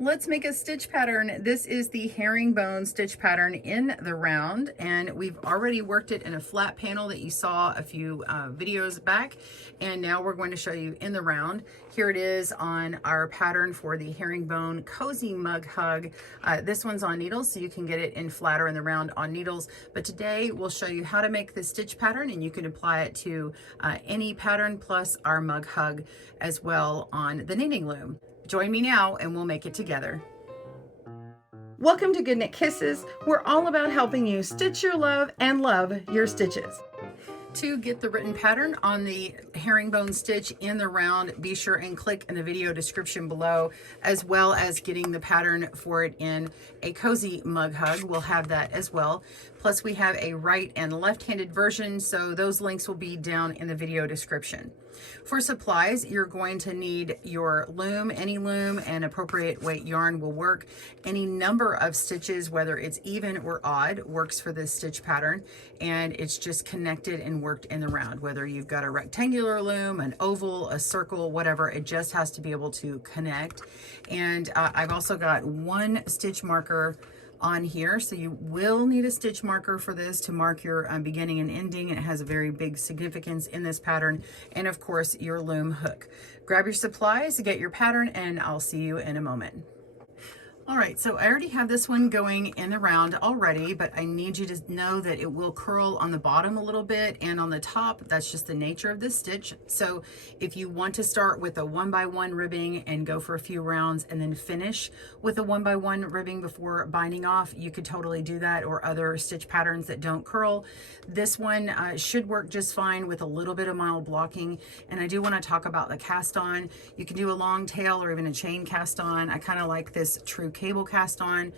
Let's make a stitch pattern. This is the herringbone stitch pattern in the round, and we've already worked it in a flat panel that you saw a few videos back, and now we're going to show you in the round. Here it is on our pattern for the herringbone cozy mug hug. This one's on needles, so you can get it in flatter in the round on needles, but today we'll show you how to make the stitch pattern, and you can apply it to any pattern plus our mug hug as well on the knitting loom. Join me now and we'll make it together. Welcome to GoodKnit Kisses. We're all about helping you stitch your love and love your stitches. To get the written pattern on the herringbone stitch in the round, be sure and click in the video description below, as well as getting the pattern for it in a cozy mug hug. We'll have that as well. Plus we have a right and left-handed version, so those links will be down in the video description. For supplies, you're going to need your loom, any loom, and appropriate weight yarn will work. Any number of stitches, whether it's even or odd, works for this stitch pattern, and it's just connected and worked in the round. Whether you've got a rectangular loom, an oval, a circle, whatever, it just has to be able to connect. And I've also got one stitch marker on here, so you will need a stitch marker for this to mark your beginning and ending. It has a very big significance in this pattern, and of course your loom hook. Grab your supplies, get your pattern, and I'll see you in a moment. All right, so I already have this one going in the round already, but I need you to know that it will curl on the bottom a little bit and on the top. That's just the nature of this stitch. So if you want to start with a 1x1 ribbing and go for a few rounds and then finish with a 1x1 ribbing before binding off, you could totally do that, or other stitch patterns that don't curl. This one should work just fine with a little bit of mild blocking. And I do want to talk about the cast on. You can do a long tail or even a chain cast on. I kind of like this true cable cast on.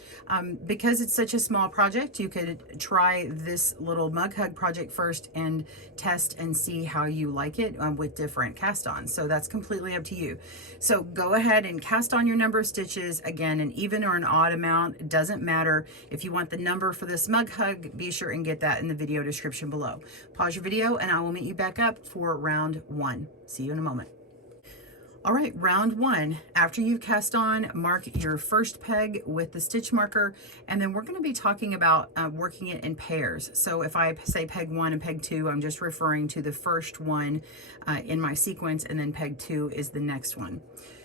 Because it's such a small project, you could try this little mug hug project first and test and see how you like it with different cast ons. So that's completely up to you. So go ahead and cast on your number of stitches. Again, an even or an odd amount, it doesn't matter. If you want the number for this mug hug, be sure and get that in the video description below. Pause your video and I will meet you back up for round one. See you in a moment. All right, round one. After you've cast on, mark your first peg with the stitch marker, and then we're going to be talking about working it in pairs. So if I say peg 1 and peg 2, I'm just referring to the first one in my sequence, and then peg 2 is the next one.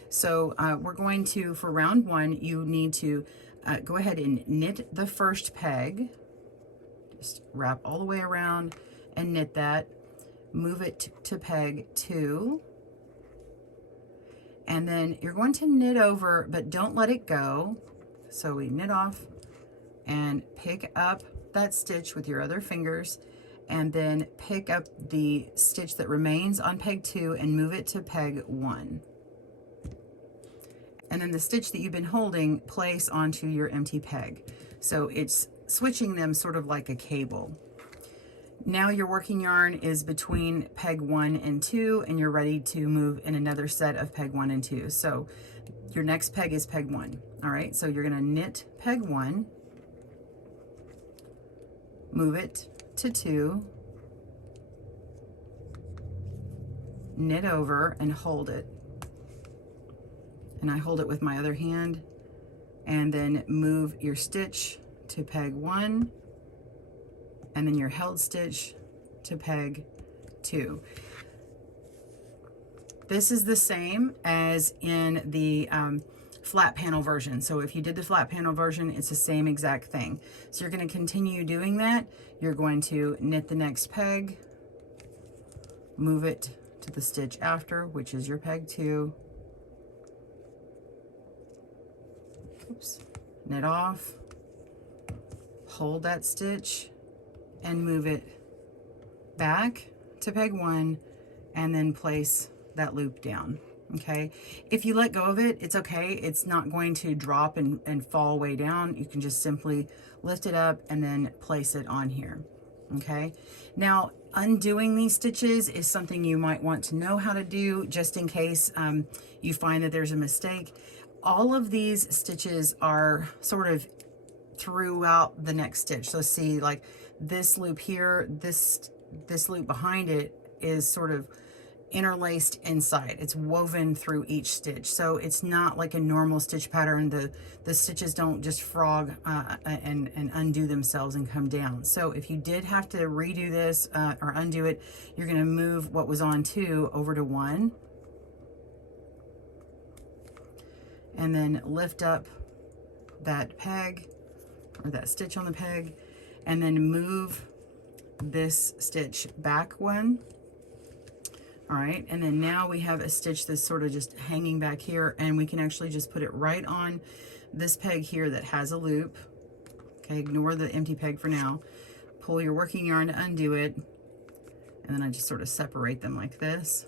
So we're going to, for round one, you need to go ahead and knit the first peg. Just wrap all the way around and knit that. Move it to peg 2. And then you're going to knit over, but don't let it go. So we knit off and pick up that stitch with your other fingers, and then pick up the stitch that remains on peg 2 and move it to peg 1. And then the stitch that you've been holding, place onto your empty peg. So it's switching them sort of like a cable. Now your working yarn is between peg 1 and 2, and you're ready to move in another set of peg 1 and 2. So your next peg is peg 1. All right, so you're going to knit peg 1, move it to 2, knit over and hold it. And I hold it with my other hand, and then move your stitch to peg 1, and then your held stitch to peg 2. This is the same as in the flat panel version. So if you did the flat panel version, it's the same exact thing. So you're going to continue doing that. You're going to knit the next peg, move it to the stitch after, which is your peg 2. Oops. Knit off, hold that stitch, and move it back to peg 1, and then place that loop down. Okay, if you let go of it, it's okay. It's not going to drop and fall way down. You can just simply lift it up and then place it on here. Okay, now undoing these stitches is something you might want to know how to do, just in case you find that there's a mistake. All of these stitches are sort of throughout the next stitch. So see, like this loop here, this loop behind it is sort of interlaced inside. It's woven through each stitch. So it's not like a normal stitch pattern. The stitches don't just frog and undo themselves and come down. So if you did have to redo this or undo it, you're gonna move what was on 2 over to 1. And then lift up that peg or that stitch on the peg, and then move this stitch back 1. All right, and then now we have a stitch that's sort of just hanging back here, and we can actually just put it right on this peg here that has a loop. Okay, ignore the empty peg for now. Pull your working yarn to undo it, and then I just sort of separate them like this.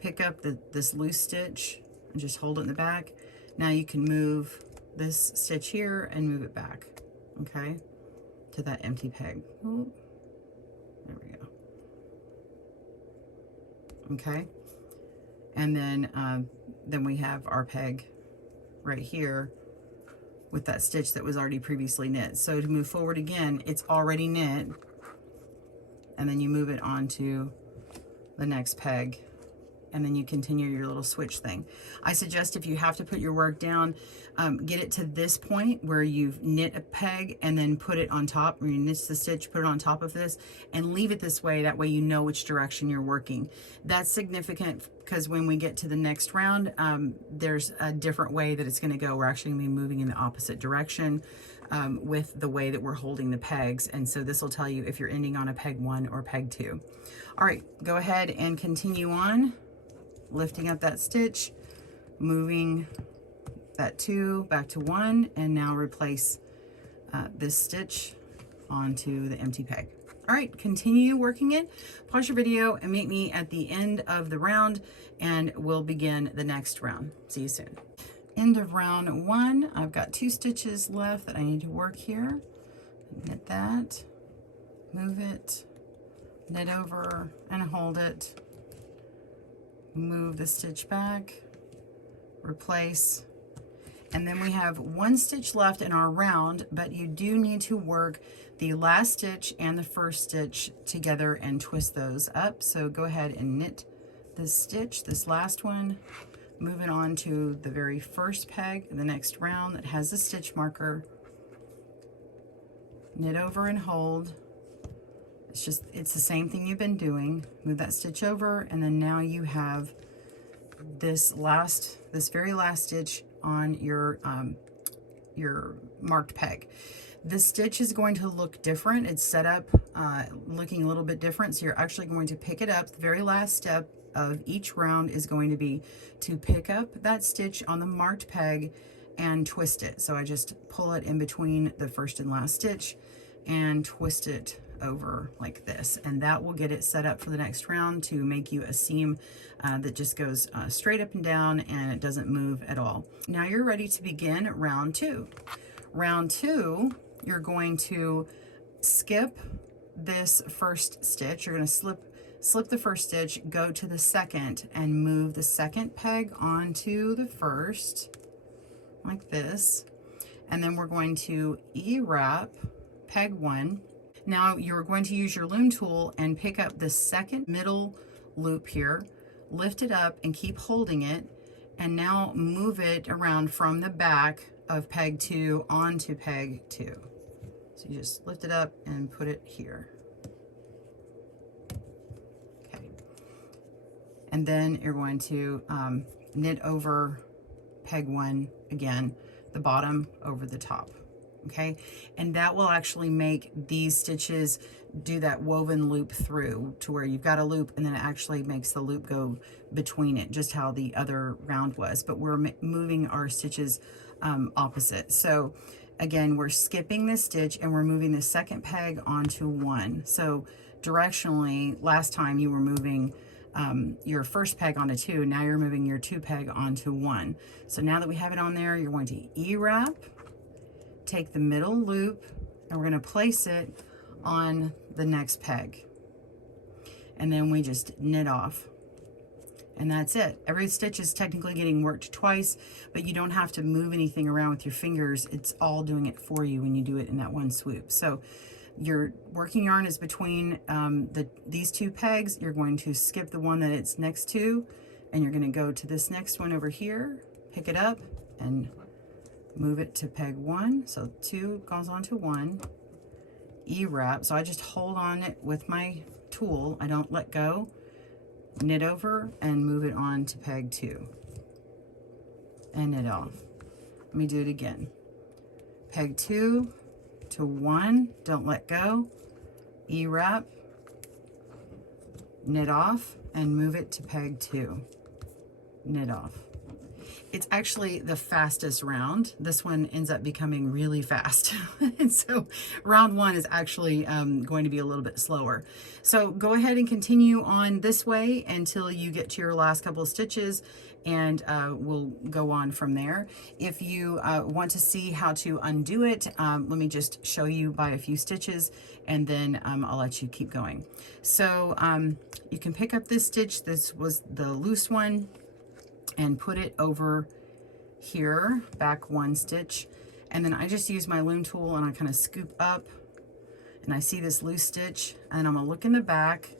Pick up this loose stitch and just hold it in the back. Now you can move this stitch here and move it back, okay, to that empty peg. Ooh, there we go. Okay, and then we have our peg right here with that stitch that was already previously knit. So to move forward again, it's already knit, and then you move it onto the next peg, and then you continue your little switch thing. I suggest if you have to put your work down, get it to this point where you've knit a peg and then put it on top, or you knit the stitch, put it on top of this, and leave it this way. That way you know which direction you're working. That's significant because when we get to the next round, there's a different way that it's going to go. We're actually going to be moving in the opposite direction with the way that we're holding the pegs. And so this will tell you if you're ending on a peg 1 or peg 2. All right, go ahead and continue on, lifting up that stitch, moving that 2 back to 1, and now replace this stitch onto the empty peg. All right, continue working it. Pause your video and meet me at the end of the round, and we'll begin the next round. See you soon. End of round 1. I've got 2 stitches left that I need to work here. Knit that, move it, knit over and hold it, move the stitch back, replace, and then we have 1 stitch left in our round, but you do need to work the last stitch and the first stitch together and twist those up. So go ahead and knit this stitch, this last one, move it on to the very first peg in the next round that has the stitch marker, knit over and hold. It's the same thing you've been doing. Move that stitch over, and then now you have this very last stitch on your marked peg. This stitch is going to look different. It's set up looking a little bit different. So you're actually going to pick it up. The very last step of each round is going to be to pick up that stitch on the marked peg and twist it. So I just pull it in between the first and last stitch and twist it over like this, and that will get it set up for the next round to make you a seam that just goes straight up and down, and it doesn't move at all. Now you're ready to begin round 2. Round 2, you're going to skip this first stitch. You're going to slip the first stitch, go to the second, and move the second peg onto the first like this, and then we're going to E-wrap peg 1. Now you're going to use your loom tool and pick up the second middle loop here, lift it up and keep holding it, and now move it around from the back of peg 2 onto peg 2. So you just lift it up and put it here. Okay. And then you're going to knit over peg 1 again, the bottom over the top. Okay, and that will actually make these stitches do that woven loop through to where you've got a loop, and then it actually makes the loop go between it, just how the other round was, but we're moving our stitches opposite. So again, we're skipping this stitch and we're moving the second peg onto 1. So directionally, last time you were moving your first peg onto 2, now you're moving your 2 peg onto 1. So now that we have it on there, you're going to E-wrap, take the middle loop, and we're going to place it on the next peg, and then we just knit off, and that's it. Every stitch is technically getting worked twice, but you don't have to move anything around with your fingers. It's all doing it for you when you do it in that one swoop. So your working yarn is between these two pegs. You're going to skip the one that it's next to, and you're going to go to this next one over here, pick it up, and move it to peg 1. So 2 goes onto 1. E-wrap. So I just hold on it with my tool. I don't let go. Knit over and move it on to peg 2. And knit off. Let me do it again. Peg 2 to 1. Don't let go. E-wrap. Knit off and move it to peg 2. Knit off. It's actually the fastest round. This one ends up becoming really fast. And so round 1 is actually going to be a little bit slower. So go ahead and continue on this way until you get to your last couple of stitches, and we'll go on from there. If you want to see how to undo it, let me just show you by a few stitches, and then I'll let you keep going. So you can pick up this stitch. This was the loose one, and put it over here, back 1 stitch. And then I just use my loom tool and I kind of scoop up, and I see this loose stitch, and I'm gonna look in the back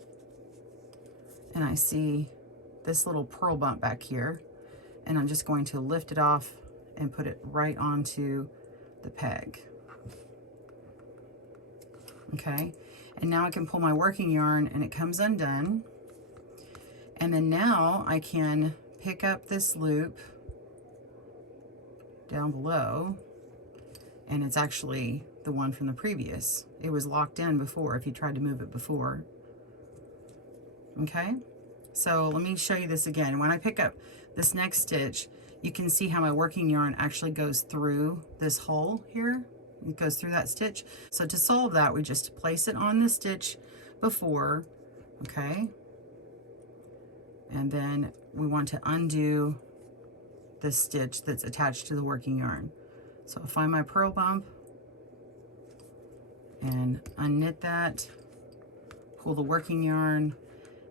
and I see this little purl bump back here, and I'm just going to lift it off and put it right onto the peg. Okay, and now I can pull my working yarn and it comes undone. And then now I can pick up this loop down below, and it's actually the one from the previous. It was locked in before if you tried to move it before. Okay, so let me show you this again. When I pick up this next stitch, you can see how my working yarn actually goes through this hole here. It goes through that stitch. So to solve that, we just place it on the stitch before, okay? And then we want to undo the stitch that's attached to the working yarn. So I'll find my purl bump and unknit that, pull the working yarn,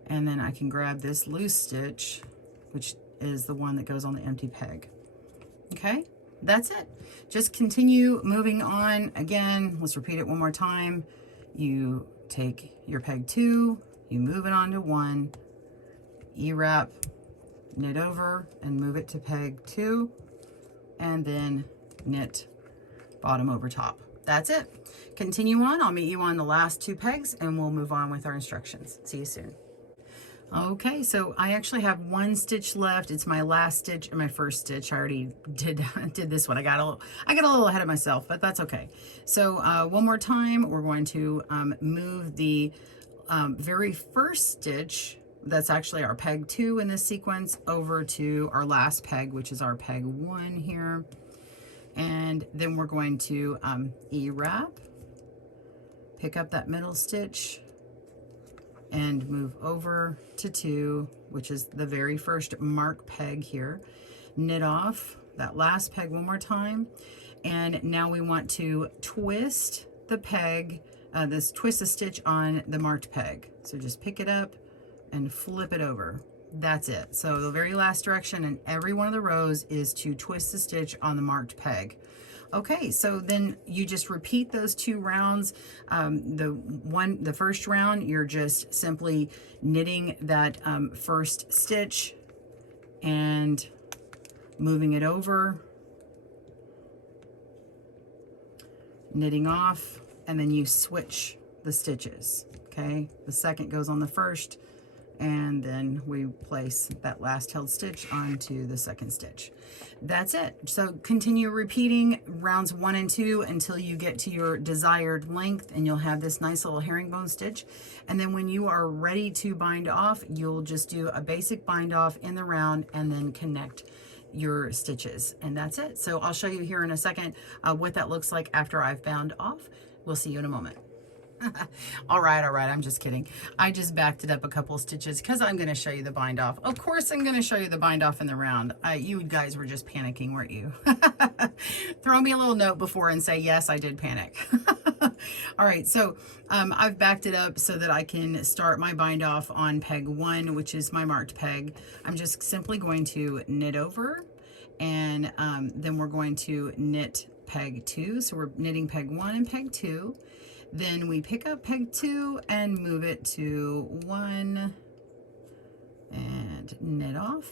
and then I can grab this loose stitch, which is the one that goes on the empty peg. Okay, that's it. Just continue moving on. Again, let's repeat it one more time. You take your peg 2, you move it onto 1, E-wrap, knit over and move it to peg 2, and then knit bottom over top. That's it. Continue on. I'll meet you on the last 2 pegs and we'll move on with our instructions. See you soon. Okay, so I actually have 1 stitch left. It's my last stitch and my first stitch. I already did this one. I got a little ahead of myself, but that's okay. So one more time, we're going to move the very first stitch, that's actually our peg 2 in this sequence, over to our last peg, which is our peg 1 here. And then we're going to E-wrap, pick up that middle stitch, and move over to 2, which is the very first mark peg here. Knit off that last peg one more time, and now we want to twist the peg, twist the stitch on the marked peg. So just pick it up and flip it over. That's it. So the very last direction in every one of the rows is to twist the stitch on the marked peg. Okay, so then you just repeat those 2 rounds. The first round, you're just simply knitting that first stitch and moving it over, knitting off, and then you switch the stitches. Okay, the second goes on the first, and then we place that last held stitch onto the second stitch. That's it. So continue repeating rounds 1 and 2 until you get to your desired length, and you'll have this nice little herringbone stitch. And then when you are ready to bind off, you'll just do a basic bind off in the round and then connect your stitches, and that's it. So I'll show you here in a second what that looks like after I've bound off. We'll see you in a moment. all right, I'm just kidding. I just backed it up a couple stitches because I'm going to show you the bind off. Of course I'm going to show you the bind off in the round. You guys were just panicking, weren't you? Throw me a little note before and say, yes, I did panic. All right, so I've backed it up so that I can start my bind off on peg 1, which is my marked peg. I'm just simply going to knit over, and then we're going to knit peg 2. So we're knitting peg 1 and peg 2. Then we pick up peg 2 and move it to 1 and knit off,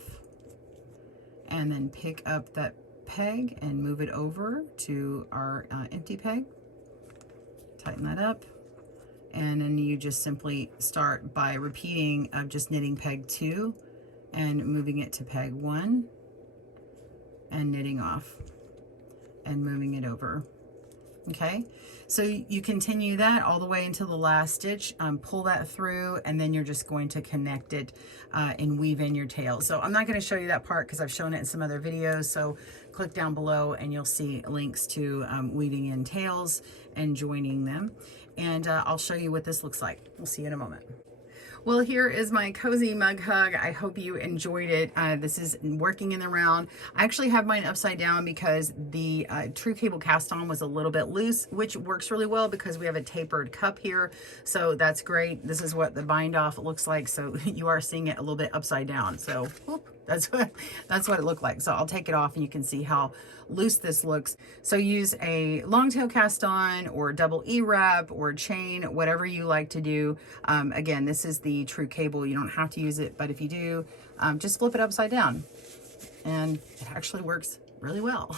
and then pick up that peg and move it over to our empty peg. Tighten that up, and then you just simply start by repeating of just knitting peg 2 and moving it to peg 1 and knitting off and moving it over. Okay, so you continue that all the way until the last stitch, pull that through, and then you're just going to connect it and weave in your tail. So I'm not going to show you that part because I've shown it in some other videos, so click down below and you'll see links to weaving in tails and joining them. And I'll show you what this looks like. We'll see you in a moment. Well, here is my cozy mug hug. I hope you enjoyed it. This is working in the round. I actually have mine upside down because the true cable cast on was a little bit loose, which works really well because we have a tapered cup here. So that's great. This is what the bind off looks like. So you are seeing it a little bit upside down. So whoop, that's what it looked like. So I'll take it off and you can see how loose this looks. So use a long tail cast on or double E wrap or chain, whatever you like to do. Again, this is the true cable. You don't have to use it, but if you do, just flip it upside down and it actually works really well.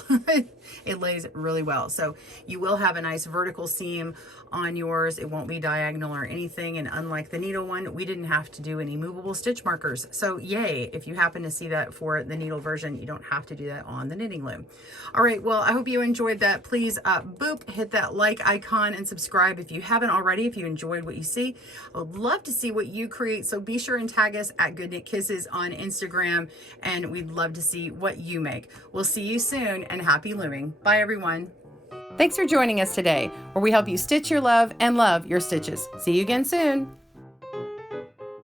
It lays really well. So you will have a nice vertical seam on yours. It won't be diagonal or anything. And unlike the needle one, we didn't have to do any movable stitch markers. So yay, if you happen to see that for the needle version, you don't have to do that on the knitting loom. All right, well, I hope you enjoyed that. Please hit that like icon and subscribe if you haven't already, if you enjoyed what you see. I would love to see what you create. So be sure and tag us at GoodKnitKisses on Instagram, and we'd love to see what you make. We'll see you soon, and happy looming. Bye, everyone. Thanks for joining us today, where we help you stitch your love and love your stitches. See you again soon.